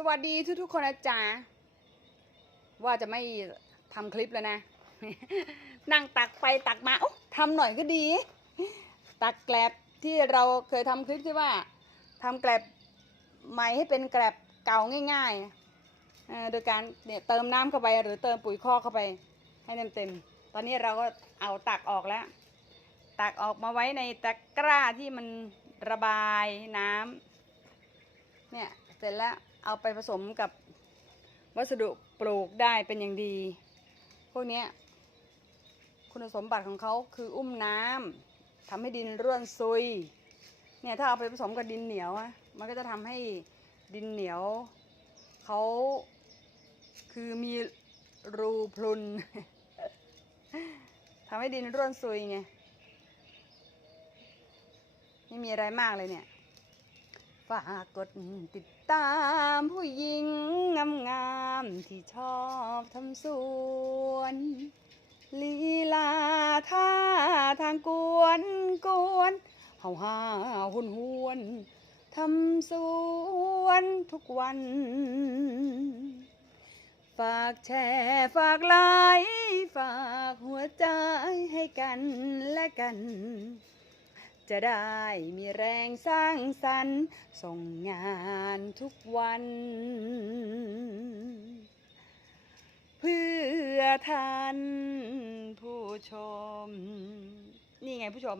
สวัสดีทุกทุกๆคนนะจ๊ะว่าจะไม่ทำคลิปแล้วนะ นั่งตักไปตักมาโอ้ทำหน่อยก็ดี ตักแกลบที่เราเคยทำคลิปที่ว่าทำแกลบใหม่ให้เป็นแกลบเก่าง่ายๆโดยการเนี่ยเติมน้ำเข้าไปหรือเติมปุ๋ยคอกเข้าไปให้เต็มๆ ตอนนี้เราก็เอาตักออกแล้ว ตักออกมาไว้ในตะกร้าที่มันระบายน้ำเนี่ยเสร็จแล้ว เอาไปผสมกับวัสดุปลูกได้เป็นอย่างดี พวกนี้คุณสมบัติของเขาคืออุ้มน้ำทำให้ดินร่วนซุย เนี่ยถ้าเอาไปผสมกับดินเหนียวอะมันก็จะทำให้ดินเหนียวเขาคือมีรูพรุนทำให้ดินร่วนซุยไงไม่มีอะไรมากเลยเนี่ย ฝากกดติด ตามผู้หญิงงามๆที่ชอบทำสวนลีลาท่าทางกวนกวนเฮาฮาหุนหวนทำสวนทุกวัน ฝากแชร์ฝากไลค์ฝากหัวใจให้กันและกัน จะได้มีแรงสร้างสรรค์ส่งงานทุกวัน เพื่อท่านผู้ชม นี่ไงผู้ชม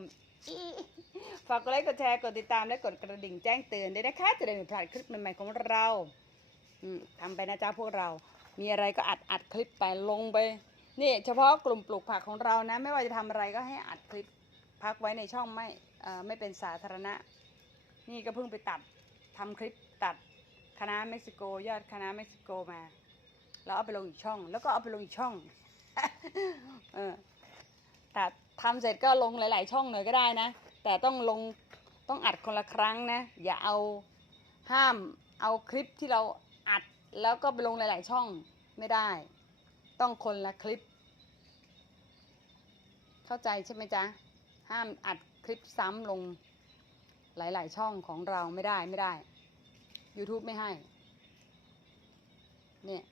ฝากกดไลค์กดแชร์กดติดตามและกดกระดิ่งแจ้งเตือนด้วยนะคะ จะได้ไม่พลาดคลิปใหม่ๆของเราทำไปนะจ๊ะพวกเรา มีอะไรก็อัดอัดคลิปไปลงไปนี่เฉพาะกลุ่มปลูกผักของเรานะ ไม่ว่าจะทำอะไรก็ให้อัดคลิปพักไว้ในช่องไม่ ไม่เป็นสาธารณะ นี่ก็เพิ่งไปตัดทำคลิปตัดคณะเม็กซิโก ยอดคณะเม็กซิโกมา แล้วเอาไปลงอีกช่อง แล้วก็เอาไปลงอีกช่องเออแต่ทำเสร็จก็ลงหลาย ๆ ช่องหน่อยก็ได้นะ แต่ต้องลงต้องอัดคนละครั้งนะ อย่าเอาห้ามเอาคลิปที่เราอัดแล้วก็ไปลงหลาย ๆ ช่องไม่ได้ ต้องคนละคลิป เข้าใจใช่ไหมจ๊ะ ห้ามอัด ลิปซ้ำลงหลาย ๆ ช่องของเราไม่ได้ไม่ได้ YouTube ไม่ให้ เนี่ย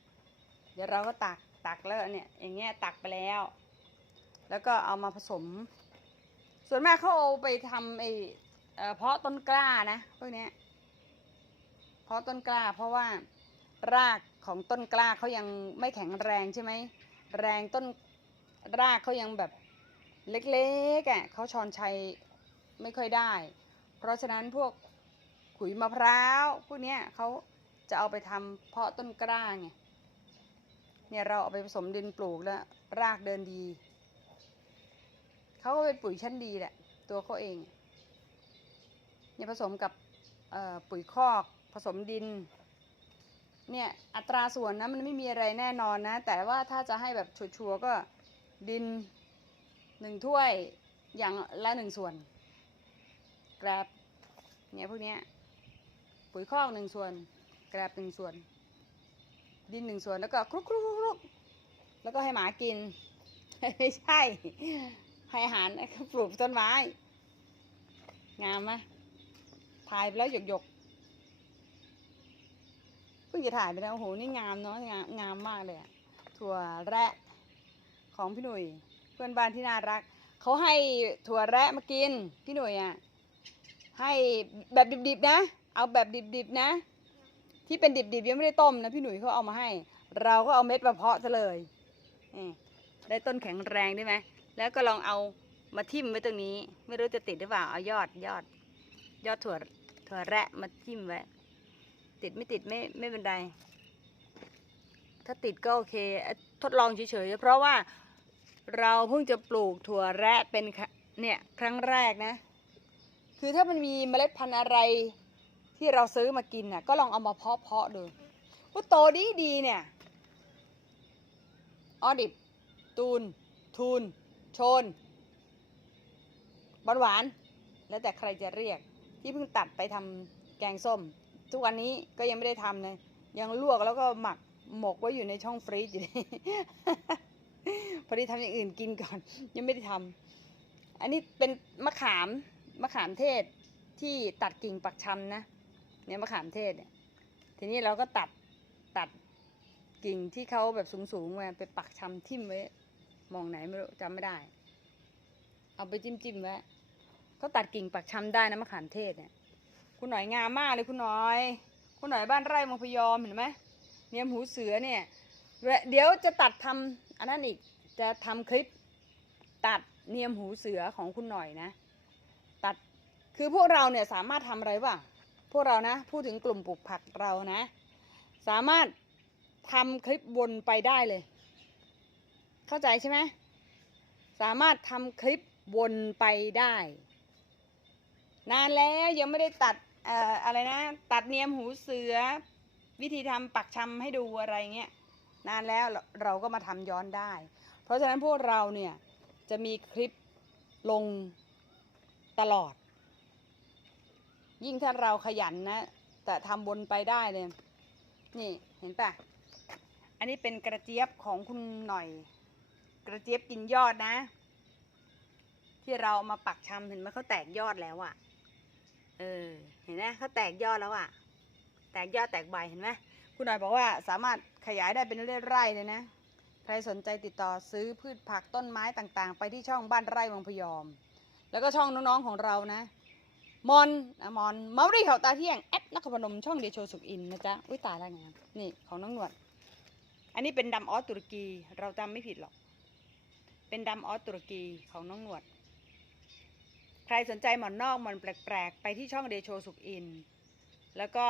เดี๋ยวเราก็ตักตักแล้วเนี่ย อย่างเงี้ยตักไปแล้ว แล้วก็เอามาผสม ส่วนมากเขาเอาไปทำไอ้เอ่อเพาะต้นกล้านะพวกเนี้ยเพาะต้นกล้า เพราะว่ารากของต้นกล้าเขายังไม่แข็งแรงใช่ไหมแรงต้นรากเขายังแบบเล็กๆอะเขาชอนชัย ไม่ค่อยได้ เพราะฉะนั้นพวกขุยมะพร้าวพวกนี้เขาจะเอาไปทำเพาะต้นกล้าไงเนี่ยเราเอาไปผสมดินปลูกแล้วรากเดินดี เขาก็เป็นปุ๋ยชั้นดีแหละ ตัวเขาเองเนี่ยผสมกับปุ๋ยคอกผสมดิน เนี่ยอัตราส่วนนะมันไม่มีอะไรแน่นอนนะ แต่ว่าถ้าจะให้แบบชัวร์ก็ดินหนึ่งถ้วยอย่างละหนึ่งส่วน แกรบเนี่ยพวกเนี้ยปุ๋ยคอกหนึ่งส่วน แกรบหนึ่งส่วน ดินหนึ่งส่วนแล้วก็คลุกคลุกคลุกคแล้วก็ให้หมากิน ไม่ใช่ ให้อาหารปลูกต้นไม้ งามไหมถ่ายไปแล้วหยกหยกเพิ่งจะถ่ายไปแล้วโอ้โหนี่งามเนาะงามงามมากเลยอะถั่วแระของพี่หนุ่ยเพื่อนบ้านที่น่ารักเขาให้ถั่วแระมากินพี่หนุ่ยอะ ให้แบบดิบๆนะ เอาแบบดิบๆนะ ที่เป็นดิบๆยังไม่ได้ต้มนะพี่หนุ่ยเขาเอามาให้ เราก็เอาเม็ดมาเพาะซะเลยนี่ได้ต้นแข็งแรงได้ไหมแล้วก็ลองเอามาทิ่มไว้ตรงนี้ ไม่รู้จะติดหรือเปล่าเอายอดยอด ยอดถั่วถั่วแระมาทิ่มไว้ติดไม่ติดไม่ไม่เป็นไรถ้าติดก็โอเค ทดลองเฉยๆเพราะว่าเราเพิ่งจะปลูกถั่วแระเป็นเนี่ยครั้งแรกนะ คือถ้ามันมีเมล็ดพันธุ์อะไรที่เราซื้อมากินน่ะก็ลองเอามาเพาะเพาะดูว่าโตดีดีเนี่ย ออดิบ ตูน ทูน โชนหวานหวาน แล้วแต่ใครจะเรียก ที่เพิ่งตัดไปทำแกงส้ม ทุกวันนี้ก็ยังไม่ได้ทำเลย ยังลวกแล้วก็หมักหมกไว้อยู่ในช่องฟรีซอยู่เลยพอดีทำอย่างอื่นกินก่อน ยังไม่ได้ทำอันนี้เป็นมะขาม มะขามเทศที่ตัดกิ่งปักชำนะเนี่ยมะขามเทศเนี่ยทีนี้เราก็ตัดตัดกิ่งที่เขาแบบสูงๆมาไปปักชำทิ่มไว้มองไหนไม่รู้จำไม่ได้ เอาไปจิ้มจิ้มไว้เขาตัดกิ่งปักชำได้นะมะขามเทศเนี่ยคุณหน่อยงามมากเลยคุณหน่อย คุณหน่อยบ้านไร่มงพยอมเห็นไหมเนียมหูเสือเนี่ยเดี๋ยวจะตัดทำอันนั้นอีกจะทำคลิปตัดเนียมหูเสือของคุณหน่อยนะ คือพวกเราเนี่ยสามารถทำอะไรบ้างพวกเรานะ พูดถึงกลุ่มปลูกผักเรานะ สามารถทำคลิปวนไปได้เลย เข้าใจใช่ไหมสามารถทำคลิปวนไปได้ นานแล้วยังไม่ได้ตัดเอ่ออะไรนะ ตัดเนียมหูเสือ วิธีทำปักชำให้ดูอะไรเงี้ยนานแล้วเรเราก็มาทำย้อนได้ เพราะฉะนั้นพวกเราเนี่ยจะมีคลิปลงตลอด ยิ่งถ้าเราขยันนะแต่ทำบนไปได้เลย นี่เห็นปะอันนี้เป็นกระเจี๊ยบของคุณหน่อย กระเจี๊ยบกินยอดนะ ที่เรามาปักชำเห็นไหมเขาแตกยอดแล้วอะ่ะ เออ เห็นไหมเขาแตกยอดแล้วอะ่ะ แตกยอดแตกใบเห็นไหมคุณหน่อยบอกว่าสามารถขยายได้เป็นไร่ๆเลยนะใครสนใจติดต่อซื้อพืชผักต้นไม้ต่างๆ ไปที่ช่องบ้านไร่เมืองพยอม แล้วก็ช่องน้องๆของเรานะ มอนอะมอนเมารีเขาตาเที่ยงแอดนครพนมช่องเดโชสุกอินนะจ๊ะอุ้ยตายแล้วไงครับนี่ของน้องหนวด อันนี้เป็นดำออสตุรกี เราจำไม่ผิดหรอก เป็นดำออสตุรกีของน้องหนวด ใครสนใจหมอนนอกหมอนแปลกๆ ไปที่ช่องเดโชสุกอิน แล้วก็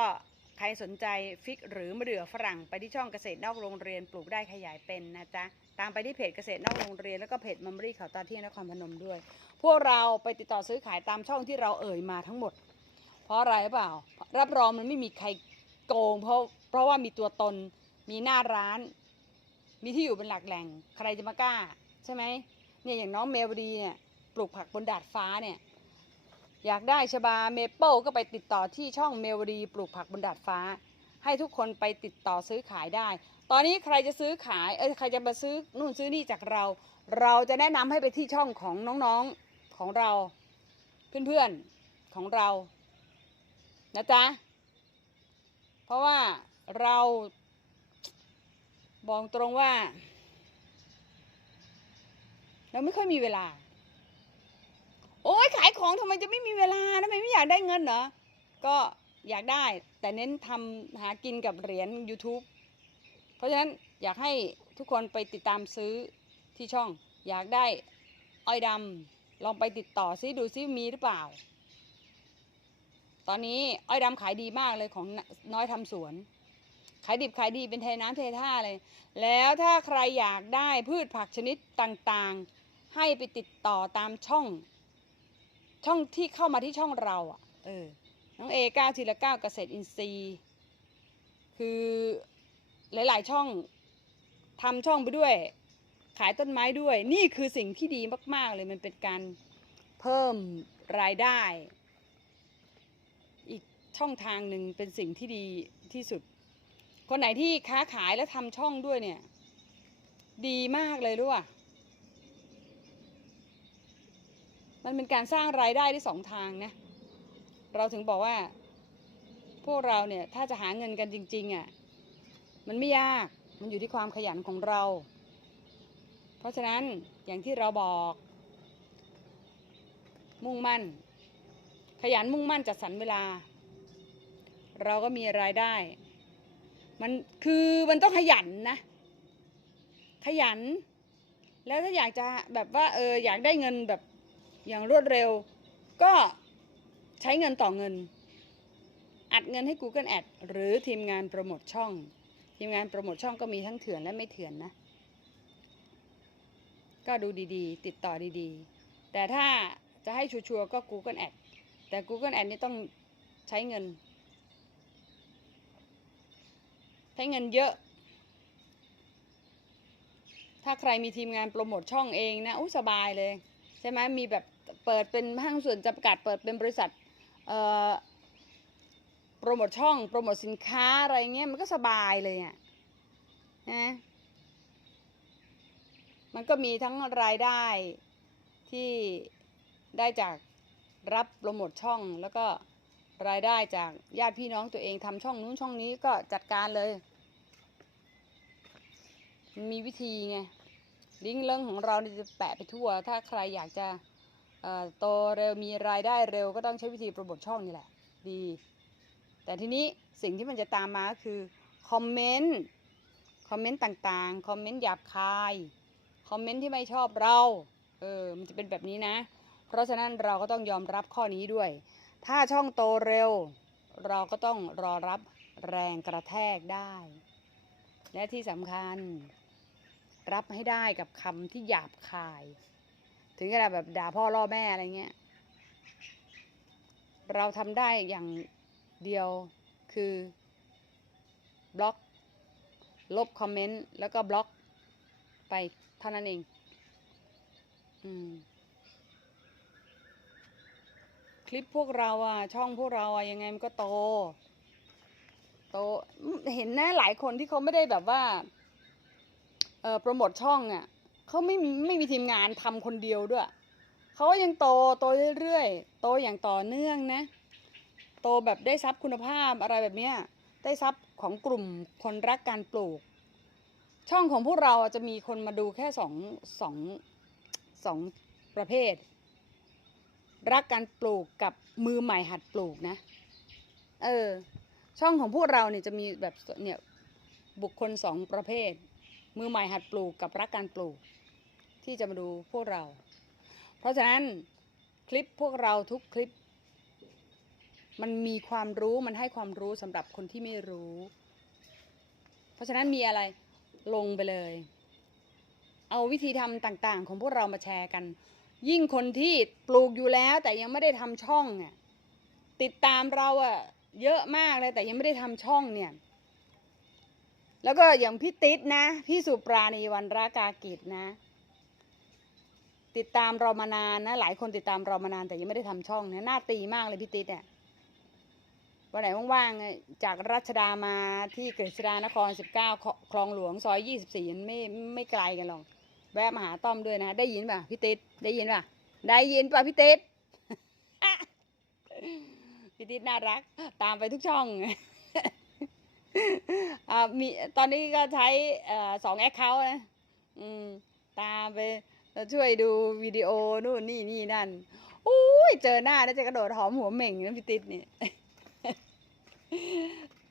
ใครสนใจฟิกหรือมะเดื่อฝรั่งไปที่ช่องเกษตรนอกโรงเรียนปลูกได้ขยายเป็นนะจ๊ะ ตามไปที่เพจเกษตรนอกโรงเรียนแล้วก็เพจมัมรี่เขาวตาเที่ยงนครพนมด้วย พวกเราไปติดต่อซื้อขายตามช่องที่เราเอ่ยมาทั้งหมด เพราะอะไรเปล่า รับรองมันไม่มีใครโกง เพราะเพราะว่ามีตัวตนมีหน้าร้าน มีที่อยู่เป็นหลักแหล่ง ใครจะมากล้า ใช่ไหมเนี่ยอย่างน้องเมวดีเนี่ยปลูกผักบนดาดฟ้าเนี่ยอยากได้ชบาเมเปิลก็ไปติดต่อที่ช่องเมวดีปลูกผักบนดาดฟ้า ให้ทุกคนไปติดต่อซื้อขายได้ ตอนนี้ใครจะซื้อขายเอ้ยใครจะมาซื้อนู่นซื้อนี่จากเรา เราจะแนะนำให้ไปที่ช่องของน้องๆของเราเพื่อนๆของเรานะจ๊ะเพราะว่าเราบอกตรงว่า เราไม่ค่อยมีเวลา โอ้ยขายของทำไมจะไม่มีเวลาทำไมไม่อยากได้เงินเหรอ ก็อยากได้แต่เน้นทำหากินกับเหรียญ YouTube เพราะฉะนั้นอยากให้ทุกคนไปติดตามซื้อที่ช่อง อยากได้อ้อยดำลองไปติดต่อซิดูซิมีหรือเปล่า ตอนนี้อ้อยดำขายดีมากเลยของน้อยทำสวน ขายดิบขายดีเป็นเทน้ำเทท่าเลย แล้วถ้าใครอยากได้พืชผักชนิดต่างๆ ให้ไปติดต่อตามช่อง ช่องที่เข้ามาที่ช่องเราอะเออน้องเอก้าทีละเก้าเกษตรอินทรีย์ คือ หลาย ๆ ช่องทำช่องไปด้วย ขายต้นไม้ด้วย นี่คือสิ่งที่ดีมาก ๆ เลยมันเป็นการเพิ่มรายได้ อีกช่องทางหนึ่งเป็นสิ่งที่ดีที่สุด คนไหนที่ค้าขายแล้วทำช่องด้วยเนี่ย ดีมากเลยรู้ป่ะมันเป็นการสร้างรายได้ได้สองทางนะ เราถึงบอกว่า พวกเราเนี่ยถ้าจะหาเงินกันจริง ๆอะ่ะ มันไม่ยาก มันอยู่ที่ความขยันของเรา เพราะฉะนั้นอย่างที่เราบอก มุ่งมั่น ขยันมุ่งมั่นจัดสรรเวลา เราก็มีรายได้ มันคือมันต้องขยันนะ ขยัน แล้วถ้าอยากจะแบบว่าเอออยากได้เงินแบบอย่างรวดเร็ว ก็ใช้เงินต่อเงิน อัดเงินให้ Google Ad หรือทีมงานโปรโมทช่อง ทีมงานโปรโมทช่องก็มีทั้งเถื่อนและไม่เถื่อนนะ ก็ดูดีๆ ติดต่อดีๆ แต่ถ้าจะให้ชัวร์ก็ Google Ad แต่ Google Ad นี่ต้องใช้เงิน ใช้เงินเยอะ ถ้าใครมีทีมงานโปรโมทช่องเองนะอู้สบายเลย ใช่ไหมมีแบบเปิดเป็นห้างส่วนจำกัด เปิดเป็นบริษัทเอ่อ รโมทช่องโปรโมทสินค้าอะไรเงี้ยมันก็สบายเลยอะนะมันก็มีทั้งรายได้ที่ได้จากรับโปรโมทช่องแล้วก็รายได้จากญาติพี่น้องตัวเองทำช่องนู้นช่องนี้ก็จัดการเลย มีวิธีไงลิงก์เรื่องของเราจะแปะไปทั่ว ถ้าใครอยากจะโตเร็วมีรายได้เร็วก็ต้องใช้วิธีโปรโมทช่องนี่แหละ ดี แต่ทีนี้สิ่งที่มันจะตามมาก็คือคอมเมนต์คอมเมนต์ต่างๆ คอมเมนต์หยาบคาย คอมเมนต์ที่ไม่ชอบเรา เออ มันจะเป็นแบบนี้นะ เพราะฉะนั้นเราก็ต้องยอมรับข้อนี้ด้วย ถ้าช่องโตเร็ว เราก็ต้องรอรับแรงกระแทกได้ และที่สำคัญ รับให้ได้กับคำที่หยาบคาย ถึงขนาดแบบด่าพ่อล่อแม่อะไรเงี้ย เราทำได้อย่าง เดียวคือบล็อก ลบคอมเมนต์ แล้วก็บล็อกไปเท่านั้นเอง อืม คลิปพวกเราอะช่องพวกเราอะยังไงมันก็โต โต เห็นนะหลายคนที่เขาไม่ได้แบบว่า เออโปรโมทช่องอะ่ะเขาไม่ไม่มีทีมงานทำคนเดียวด้วย เขายังโตโตเรื่อยๆ โตอย่างต่อเนื่องนะ ตแบบได้ทรัพย์คุณภาพอะไรแบบเนี้ยได้ทรัพย์ของกลุ่มคนรักการปลูก ช่องของพวกเราจะมีคนมาดูแค่สองสองสองประเภท รักการปลูกกับมือใหม่หัดปลูกนะ เออ ช่องของพวกเราเนี่ยจะมีแบบเนี่ยบุคคลสองประเภท มือใหม่หัดปลูกกับรักการปลูก ที่จะมาดูพวกเรา เพราะฉะนั้นคลิปพวกเราทุกคลิป มันมีความรู้มันให้ความรู้สำหรับคนที่ไม่รู้ เพราะฉะนั้นมีอะไรลงไปเลย เอาวิธีทำต่างๆ ของพวกเรามาแชร์กัน ยิ่งคนที่ปลูกอยู่แล้ว แต่ยังไม่ได้ทำช่องอะติดตามเราอะเยอะมากเลยแต่ยังไม่ได้ทำช่องเนี่ย แล้วก็อย่างพี่ติ๊ดนะ พี่สุปราณีวันรากากิจนะ ติดตามเรามานานนะ หลายคนติดตามเรามานานแต่ยังไม่ได้ทำช่องเนี่ยหน้าตีมากเลยพี่ติ๊ดเนี่ย วันไหนว่างๆจากรัชดามาที่กฤษฎานคร 19 คลองหลวงซอย 24มันไม่ไม่ไกลกันหรอก แวะมาหาต้อมด้วยนะได้ยินป่ะพี่ติ๊ดได้ยินป่ะได้ยินป่ะพี่ติ๊ดพี่ติ๊ดน่ารัก ตามไปทุกช่องอ่ามีตอนนี้ก็ใช้สองแอคเคาท์นะอืมตามไปช่วยดูวิดีโอนู่นนี่นี่นั่นอุ้ยเจอหน้าแล้วจะกระโดดหอมหัวเหม่งนะพี่ติ๊ดเนี่ย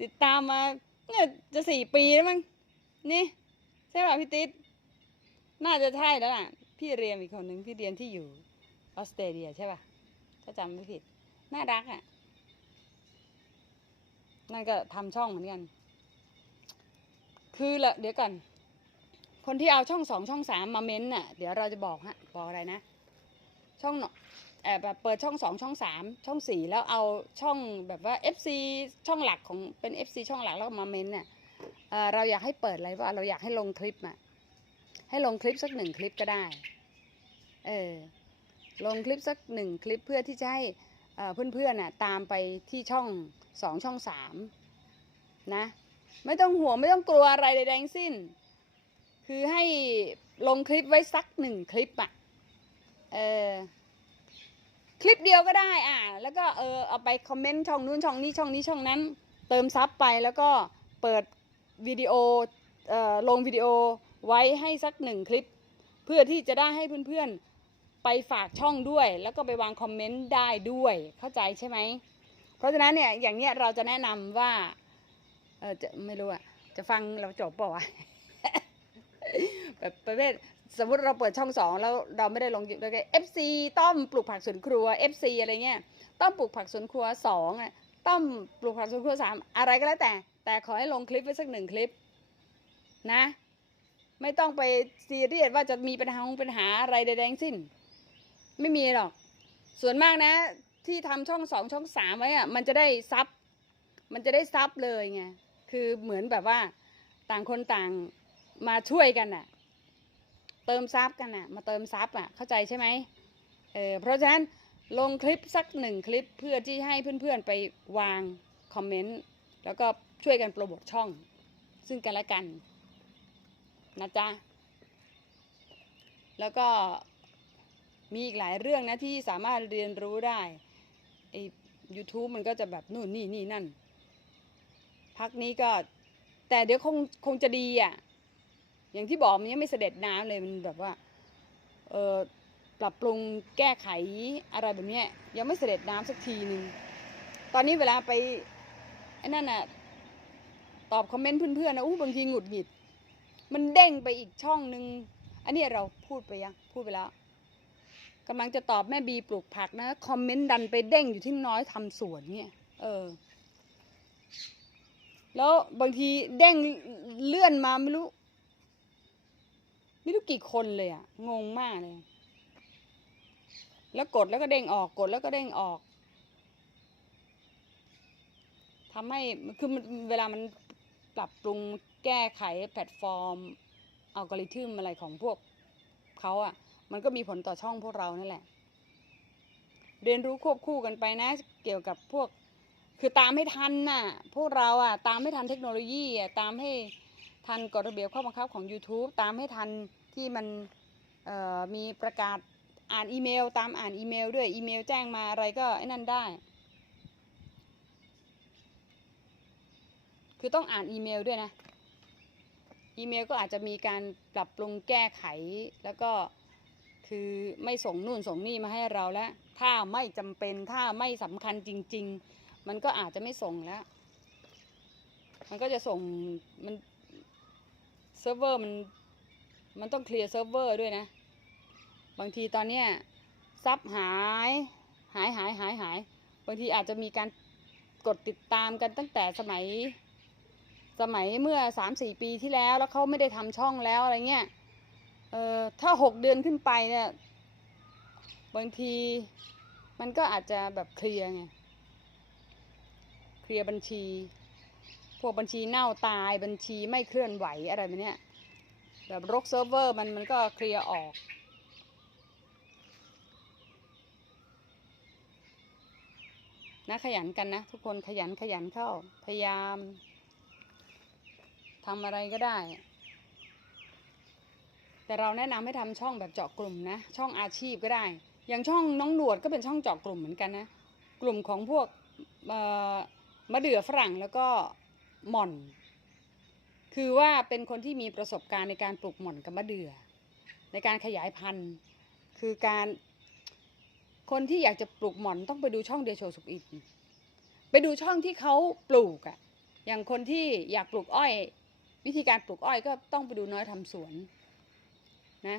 ติดตามมาเนี่ยจะสี่ปีแล้วมั้งนี่ใช่ป่ะพี่ติ๊ดน่าจะใช่แล้วล่ะ พี่เรียนอีกคนหนึ่งพี่เรียนที่อยู่ออสเตรเลียใช่ป่ะถ้าจำไม่ผิด น่ารักอะ นั่นก็ทำช่องเหมือนกัน คือละเดี๋ยวก่อน คนที่เอาช่องสองช่องสามมาเม้นน่ะ เดี๋ยวเราจะบอกฮะ บอกอะไรนะ ช่องเนาะ แบบเปิดช่องสองช่องสามช่องสี่แล้วเอาช่องแบบว่า FC ช่องหลักของเป็น FC ช่องหลักแล้วมาเม้นน่ะเอ่อเราอยากให้เปิดอะไรว่าเราอยากให้ลงคลิปอะให้ลงคลิปสักหนึ่งคลิปก็ได้เออลงคลิปสักหนึ่งคลิปเพื่อที่จะให้เอ่อเพื่อนๆน่ะตามไปที่ช่องสองช่องสามนะไม่ต้องห่วงไม่ต้องกลัวอะไรใดๆทั้งสิ้น คือให้ลงคลิปไว้สักหนึ่งคลิปอะเออ คลิปเดียวก็ได้อะแล้วก็เออเอาไปคอมเมนต์ช่องนู้นช่องนี้ช่องนี้ช่องนั้น เติมซับไปแล้วก็เปิดวิดีโอเอ่อลงวิดีโอไว้ให้สักหนึ่งคลิป เพื่อที่จะได้ให้เพื่อนๆไปฝากช่องด้วย แล้วก็ไปวางคอมเมนต์ได้ด้วยเข้าใจใช่ไหมเพราะฉะนั้นเนี่ยอย่างเนี้ยเราจะแนะนำว่าเออจะไม่รู้อะจะฟังเราจบเปล่าวะแบบประเภท สมมติเราเปิดช่องสองแล้วเราไม่ได้ลงเราก็เอฟซีต้อมปลูกผักสวนครัวเอฟซีอะไรเงี้ยต้อมปลูกผักสวนครัวสองอะต้อมปลูกผักสวนครัวสามอะไรก็แล้วแต่ แต่ขอให้ลงคลิปไว้สักหนึ่งคลิปนะ ไม่ต้องไปซีเรียสว่าจะมีปัญหาปัญหาอะไรใดๆทั้งสิ้น ไม่มีหรอก ส่วนมากนะ ที่ทำช่องสองช่องสามไว้อะมันจะได้ซับมันจะได้ซับเลยไงคือเหมือนแบบว่าต่างคนต่างมาช่วยกันน่ะ เติมซับกันน่ะมาเติมซับอะเข้าใจใช่ไหมเออเพราะฉะนั้นลงคลิปสักหนึ่งคลิปเพื่อที่ให้เพื่อนๆไปวางคอมเมนต์แล้วก็ช่วยกันโปรโมทช่อง ซึ่งกันและกันนะจ๊ะแล้วก็มีอีกหลายเรื่องนะที่สามารถเรียนรู้ได้ไอ้ YouTube มันก็จะแบบนู่นนี่นี่นั่น พักนี้ก็แต่เดี๋ยวคงคงจะดีอะ อย่างที่บอกมันยังไม่เสด็จน้ำเลยมันแบบว่าเออปรับปรุงแก้ไขอะไรแบบเนี้ยยังไม่เสด็จน้ำสักทีหนึ่งตอนนี้เวลาไปไอ้นั่นน่ะตอบคอมเมนต์เพื่อนๆนะอู้บางทีหงุดหงิด มันเด้งไปอีกช่องหนึ่งอันนี้เราพูดไปยังพูดไปแล้วกำลังจะตอบแม่บีปลูกผักนะคอมเมนต์ดันไปเด้งอยู่ที่น้อยทำสวนเนี่ยเออ แล้วบางทีเด้งเลื่อนมาไม่รู้ ไม่รู้กี่คนเลยอะงงมากเลย แล้วกดแล้วก็เด้งออกกดแล้วก็เด้งออกทำให้คือมันเวลามันปรับปรุงแก้ไขแพลตฟอร์มอัลกอริทึมอะไรของพวกเขาอะมันก็มีผลต่อช่องพวกเรานั่นแหละ เรียนรู้ควบคู่กันไปนะ เกี่ยวกับพวก คือตามให้ทันน่ะ พวกเราอะตามให้ทันเทคโนโลยีอะตามให้ทันกฎระเบียบข้อบังคับของ YouTube ตามให้ทัน ที่มันมีประกาศอ่านอีเมล ตามอ่านอีเมล ด้วยอีเมลแจ้งมาอะไรก็ไอ้นั่นได้ คือต้องอ่านอีเมลด้วยนะ อีเมลก็อาจจะมีการปรับปรุงแก้ไข แล้วก็คือไม่ส่งนู่นส่งนี่มาให้เราแล้ว ถ้าไม่จำเป็นถ้าไม่สำคัญจริง ๆ มันก็อาจจะไม่ส่งแล้ว มันก็จะส่งมันเซิร์ฟเวอร์มัน มันต้องเคลียร์เซิร์ฟเวอร์ด้วยนะ บางทีตอนเนี้ยซับหาย หายหายหายหาย บางทีอาจจะมีการกดติดตามกันตั้งแต่สมัย สมัยเมื่อสามสี่ปีที่แล้วแล้วเขาไม่ได้ทำช่องแล้วอะไรเงี้ย เออถ้าหกเดือนขึ้นไปเนี่ย บางทีมันก็อาจจะแบบเคลียร์ไง เคลียร์บัญชี พวกบัญชีเน่าตายบัญชีไม่เคลื่อนไหวอะไรแบบเนี้ย แบบรกเซิร์ฟเวอร์มันมันก็เคลียร์ออกนะขยันกันนะ ทุกคนขยันขยันเข้า พยายามทำอะไรก็ได้ แต่เราแนะนำให้ทำช่องแบบเจาะกลุ่มนะ ช่องอาชีพก็ได้ อย่างช่องน้องหนวดก็เป็นช่องเจาะกลุ่มเหมือนกันนะ กลุ่มของพวกมะเดื่อฝรั่งแล้วก็หม่อน คือว่าเป็นคนที่มีประสบการณ์ในการปลูกหม่อนกับมะเดื่อในการขยายพันธุ์ คือการคนที่อยากจะปลูกหม่อนต้องไปดูช่องเดียโชสุกอินไปดูช่องที่เขาปลูกอะอย่างคนที่อยากปลูกอ้อย วิธีการปลูกอ้อยก็ต้องไปดูน้อยทำสวนนะ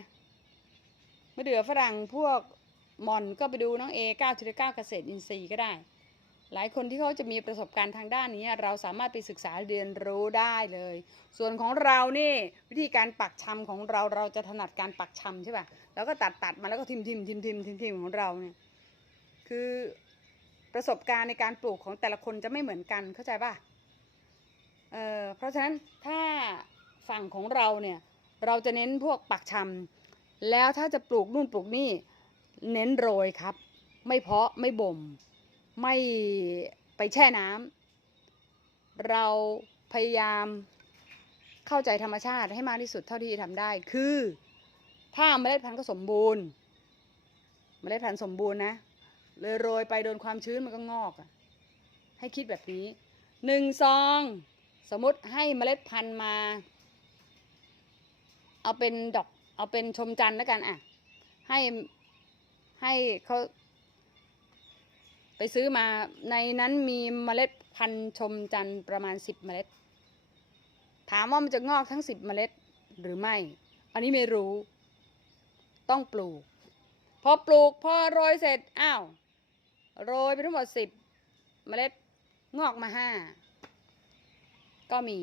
มะเดื่อฝรั่งพวกหม่อนก็ไปดูน้องเอเก้าจุดเก้าเกษตรอินทรีย์ก็ได้ หลายคนที่เขาจะมีประสบการณ์ทางด้านนี้ เราสามารถไปศึกษาเรียนรู้ได้เลย ส่วนของเรานี่วิธีการปักชำของเราเราจะถนัดการปักชำใช่ป่ะแล้วก็ตัดตัดมาแล้วก็ทิมทิมทิมทิมทิมทิมของเราเนี่ยคือประสบการณ์ในการปลูกของแต่ละคนจะไม่เหมือนกันเข้าใจป่ะเออเพราะฉะนั้นถ้าฝั่งของเราเนี่ยเราจะเน้นพวกปักชำแล้วถ้าจะปลูกนู่นปลูกนี่เน้นโรยครับ ไม่เพาะไม่บ่ม ไม่ไปแช่น้ำเราพยายามเข้าใจธรรมชาติให้มากที่สุดเท่าที่ทำได้ คือถ้าเมล็ดพันธุ์ก็สมบูรณ์ เมล็ดพันธุ์สมบูรณ์นะเลยโรยไปโดนความชื้นมันก็งอกอะให้คิดแบบนี้หนึ่งซอง สมมติให้เมล็ดพันธุ์มา เอาเป็นดอกเอาเป็นชมจันทร์แล้วกันอะ ให้ให้เขา ไปซื้อมาในนั้นมีเมล็ดพันธุ์ชมจันทร์ประมาณสิบเมล็ด ถามว่ามันจะงอกทั้งสิบเมล็ดหรือไม่ อันนี้ไม่รู้ ต้องปลูก พอปลูกพอโรยเสร็จอ้าวโรยไปทั้งหมดสิบเมล็ดงอกมาห้าก็มี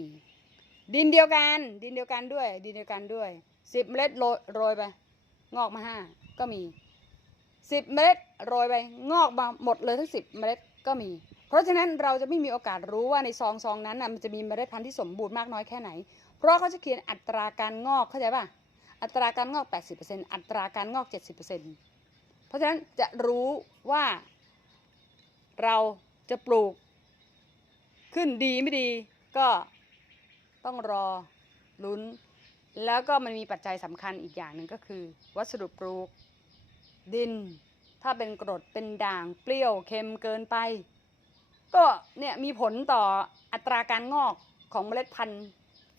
ดินเดียวกัน ดินเดียวกันด้วย ดินเดียวกันด้วยสิบเมล็ดโรยโรยไป งอกมาห้าก็มีสิบเมล็ดโรยไปงอกมาหมดเลยทั้งสิบเมล็ดก็มี เพราะฉะนั้นเราจะไม่มีโอกาสรู้ว่าในซองซองนั้นน่ะมันจะมีเมล็ดพันธุ์ที่สมบูรณ์มากน้อยแค่ไหน เพราะเขาจะเขียนอัตราการงอกเข้าใจป่ะอัตราการงอก 80%อัตราการงอก 70%เพราะฉะนั้นจะรู้ว่าเราจะปลูกขึ้นดีไม่ดีก็ต้องรอลุ้น แล้วก็มันมีปัจจัยสำคัญอีกอย่างหนึ่งก็คือ วัสดุปลูกดิน ถ้าเป็นกรดเป็นด่างเปรี้ยวเค็มเกินไป ก็เนี่ยมีผลต่ออัตราการงอกของเมล็ดพันธุ์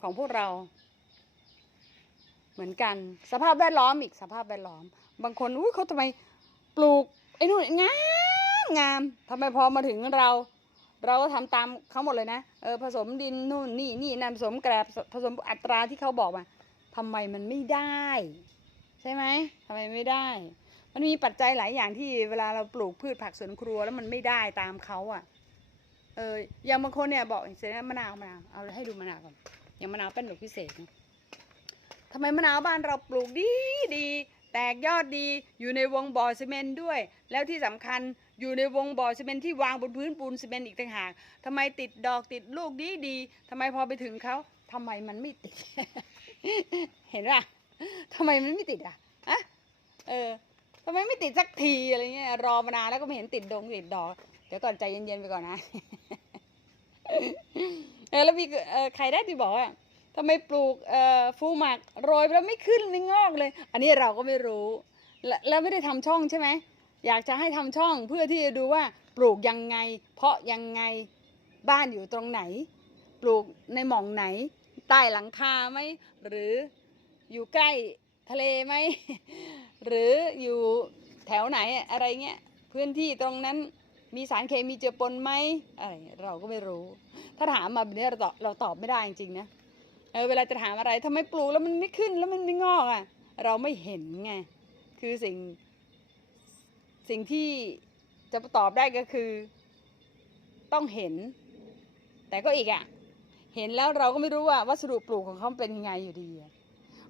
ของพวกเรา เหมือนกัน สภาพแวดล้อมอีกสภาพแวดล้อม บางคนอุ้ยเขาทำไมปลูกไอ้นู่นงามงามทำไมพอมาถึงเรา เราก็ทำตามเขาหมดเลยนะเออผสมดินนู่นนี่นี่นั่นผสมแกลบผสมอัตราที่เขาบอกมาทำไมมันไม่ได้ ใช่ไหมทำไมไม่ได้ มันมีปัจจัยหลายอย่างที่เวลาเราปลูกพืชผักสวนครัวแล้วมันไม่ได้ตามเขาอะ เอออย่างบางคนเนี่ยบอกเสร็จแล้วมะนาวมะนาวเอาให้ดูมะนาวก่อนอย่างมะนาวเป็นดอกพิเศษนะทำไมมะนาวบ้านเราปลูกดีดีแตกยอดดีอยู่ในวงบ่อซีเมนต์ด้วย แล้วที่สำคัญอยู่ในวงบ่อซีเมนต์ที่วางบนพื้นปูนซีเมนต์อีกต่างหากทำไมติดดอกติดลูกดีดีทำไมพอไปถึงเขาทำไมมันไม่ติด เห็นป่ะทำไมมันไม่ติดอะอะเออ ทำไมไม่ติดสักทีอะไรเงี้ยรอมานานแล้วก็ไม่เห็นติดดงติดดอก เดี๋ยวก่อนใจเย็นๆไปก่อนนะเออแล้วมีเออใครได้ที่บอกว่าทำไมปลูกเอ่อฟูหมักโรยแล้วไม่ขึ้นไม่งอกเลย อันนี้เราก็ไม่รู้และแล้วไม่ได้ทำช่องใช่ไหมอยากจะให้ทำช่องเพื่อที่จะดูว่าปลูกยังไง เพาะยังไงบ้านอยู่ตรงไหน ปลูกในหม่องไหน ใต้หลังคาไหมหรืออยู่ใกล้ ทะเลไหม หรืออยู่แถวไหนอะไรเงี้ยพื้นที่ตรงนั้นมีสารเคมีเจือปนไหมอะไรเราก็ไม่รู้ ถ้าถามมาแบบนี้เราตอบเราตอบไม่ได้จริงๆนะเออเวลาจะถามอะไรทำไมปลูกแล้วมันไม่ขึ้นแล้วมันไม่งอกอะ เราไม่เห็นไงคือสิ่งสิ่งที่จะตอบได้ก็คือ ต้องเห็น แต่ก็อีกอะ เห็นแล้วเราก็ไม่รู้ว่าวัสดุปลูกของเขาเป็นยังไงอยู่ดีอะ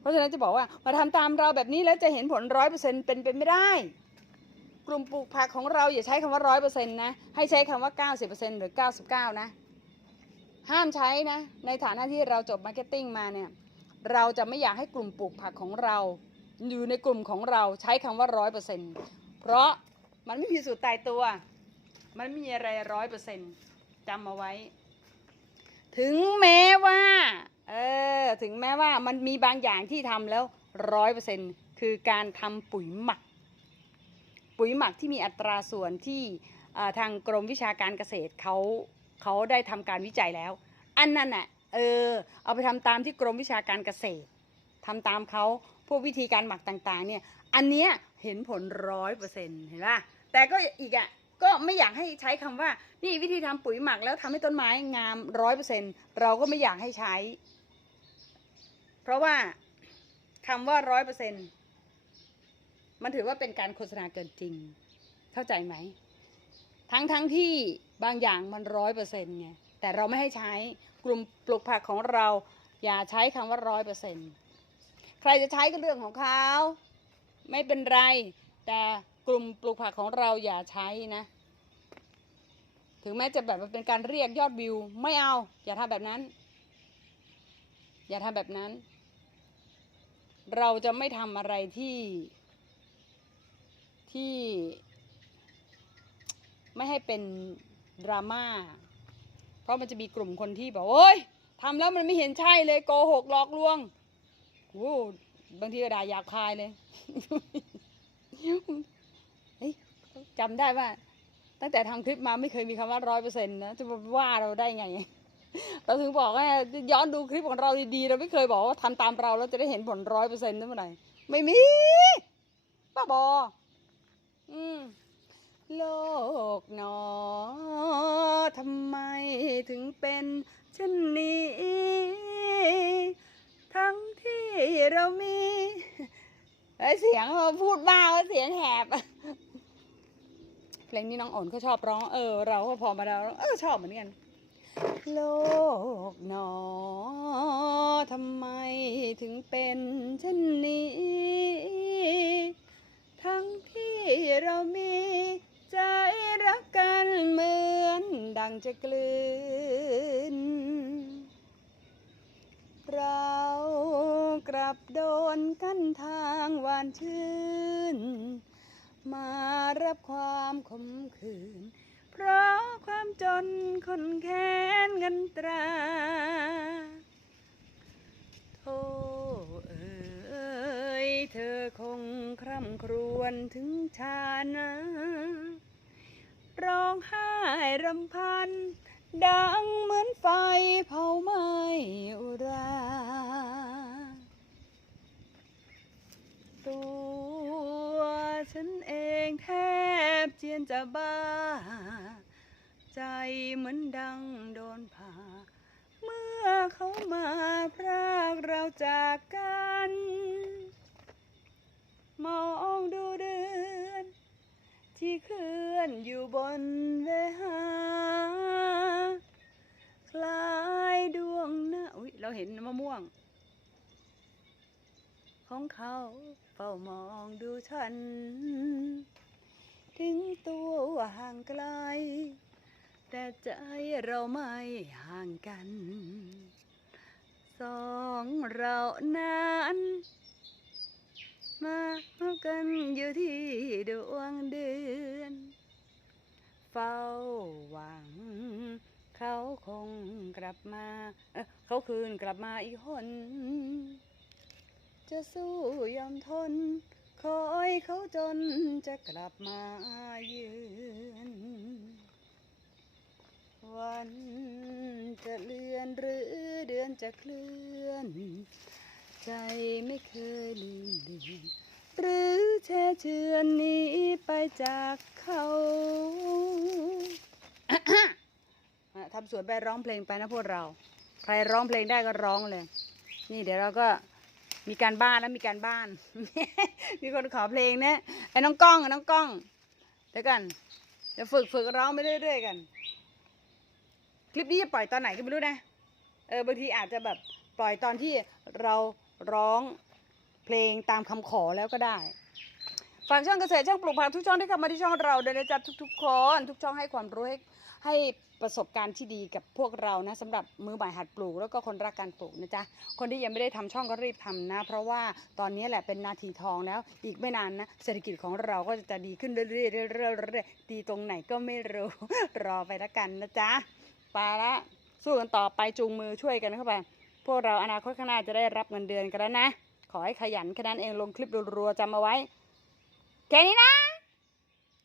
ราะฉะนั้นจะบอกว่ามาทำตามเราแบบนี้แล้วจะเห็นผลร้อยเปอร์เซ็นต์เป็นไปไม่ได้ กลุ่มปลูกผักของเราอย่าใช้คำว่าร้อยเปอร์เซ็นต์นะ ให้ใช้คำว่าเก้าสิบเปอร์เซ็นต์หรือเก้าสิบเก้านะ ห้ามใช้นะ ในฐานะที่เราจบมาร์เก็ตติ้งมาเนี่ย เราจะไม่อยากให้กลุ่มปลูกผักของเรา อยู่ในกลุ่มของเราใช้คำว่าร้อยเปอร์เซ็นต์เพราะมันไม่มีสูตรตายตัว มันไม่มีอะไรร้อยเปอร์เซ็นต์จำเอาไว้ ถึงแม้ว่า ถึงแม้ว่ามันมีบางอย่างที่ทำแล้วร้อยเปอร์เซ็นคือการทำปุ๋ยหมัก ปุ๋ยหมักที่มีอัตราส่วนที่ทางกรมวิชาการเกษตรเขาเขาได้ทำการวิจัยแล้ว อันนั้นน่ะเออเอาไปทำตามที่กรมวิชาการเกษตรทำตามเขาพวกวิธีการหมักต่างๆเนี่ยอันเนี้ยเห็นผลร้อยเปอร์เซ็นต์เห็นป่ะแต่ก็อีกอะก็ไม่อยากให้ใช้คำว่า นี่วิธีทำปุ๋ยหมักแล้วทำให้ต้นไม้งามร้อยเปอร์เซ็นต์เราก็ไม่อยากให้ใช้ เพราะว่าคำว่าร้อยเปอร์เซ็นมันถือว่าเป็นการโฆษณาเกินจริง เข้าใจไหม ทั้งทั้งที่บางอย่างมันร้อยเปอร์เซ็นไง แต่เราไม่ให้ใช้กลุ่มปลูกผักของเรา อย่าใช้คำว่าร้อยเปอร์เซ็นใครจะใช้ก็เรื่องของเขาไม่เป็นไร แต่กลุ่มปลูกผักของเราอย่าใช้นะ ถึงแม้จะแบบเป็นการเรียกยอดวิว ไม่เอา อย่าทำแบบนั้น อย่าทำแบบนั้น เราจะไม่ทำอะไรที่ที่ ไม่ให้เป็นดราม่า เพราะมันจะมีกลุ่มคนที่บอกโอ๊ยทำแล้วมันไม่เห็นใช่เลยโกหกหลอกลวงโอ้บางทีก็ด่าหยาบคายเลยเฮ้ยจำได้ว่า ตั้งแต่ทำคลิปมาไม่เคยมีคำว่าร้อยเปอร์เซ็นต์นะจะว่าเราได้ไง เราถึงบอกว่าย้อนดูคลิปของเราดีๆ เราไม่เคยบอกว่าทำตามเราแล้วจะได้เห็นผลร้อยเปอร์เซ็นต์นั่นเมื่อไหร่ไม่มีบ้าบอ อืมโลกหนอทำไมถึงเป็นเช่นนี้ ทั้งที่เรามีเอ้เสียงเขาพูดบ้าเสียงแหบเพลงนี้น้องอ่อนเขาชอบร้องเออ เราก็พอมาแล้วเออชอบเหมือนกัน โลกหนอทำไมถึงเป็นเช่นนี้ ทั้งที่เรามีใจรักกันเหมือนดังจะกลืน เรากลับโดนกันทางหวานชื่น มารับความขมขื่น เพราะความจนคนแค้นเงินตราโธ่เอ๋ยเธอคงคร่ำครวญถึงชานะร้องไห้รำพัน ดังเหมือนไฟเผาไหม้อุราตัวฉันเองแทบเจียนจะบ้า ใจเหมือนดังโดนผ่า เมื่อเขามาพรากเราจากกัน มองดูเดือน ที่เคลื่อนอยู่บนเวหา คล้ายดวงหน้าอุ้ยเราเห็นมะม่วง ของเขาเฝ้ามองดูฉัน ถึงตัวห่างไกล ใจเราไม่ห่างกัน สองเรานั้นมาพบกันอยู่ที่ดวงเดือน เฝ้าหวัง เขาคงกลับมาเเขาคืนกลับมาอีกคน จะสู้ยอมทน คอยเขาจนจะกลับมาเยือน วันจะเลื่อนหรือเดือนจะเคลื่อน ใจไม่เคยลืมเลือนหรือแช่เชือนหนี้ไปจากเขาทำสวนไปร้องเพลงไปนะพวกเรา ใครร้องเพลงได้ก็ร้องเลย นี่เดี๋ยวเราก็มีการบ้านแล้วมีการบ้าน มีคนขอเพลงเนี่ยไอ้น้องกล้องน้องกล้องเดี๋ยวกันจะฝึกฝึกร้องไปเรื่อยๆกัน คลิปนี้จะปล่อยตอนไหนก็ไม่รู้นะ เออบางทีอาจจะแบบปล่อยตอนที่เราร้องเพลงตามคำขอแล้วก็ได้ ฝากช่องเกษตรช่องปลูกผักทุกช่องที่เข้ามาที่ช่องเราเด้วยนจ๊ะทุกๆคน ทุกช่องให้ความรู้ให้ให้ประสบการณ์ที่ดีกับพวกเรานะสำหรับมือใหม่หัดปลูกแล้วก็คนรักการปลูกนะจ๊ะคนที่ยังไม่ได้ทำช่องก็รีบทำนะ เพราะว่าตอนนี้แหละเป็นนาทีทองแล้ว อีกไม่นานนะเศรษฐกิจของเราก็จะดีขึ้นเรื่อยๆเรื่อยๆเรื่อยๆดีตรงไหนก็ไม่รู้รอไปแล้วกันนะจ๊ะ ไปละสู้กันต่อไปจูงมือช่วยกันเข้าไปพวกเราอนาคตข้างหน้าจะได้รับเงินเดือนกันแล้วนะ ขอให้ขยันแค่นั้นเองลงคลิปรัวๆจำเอาไว้ แค่นี้นะ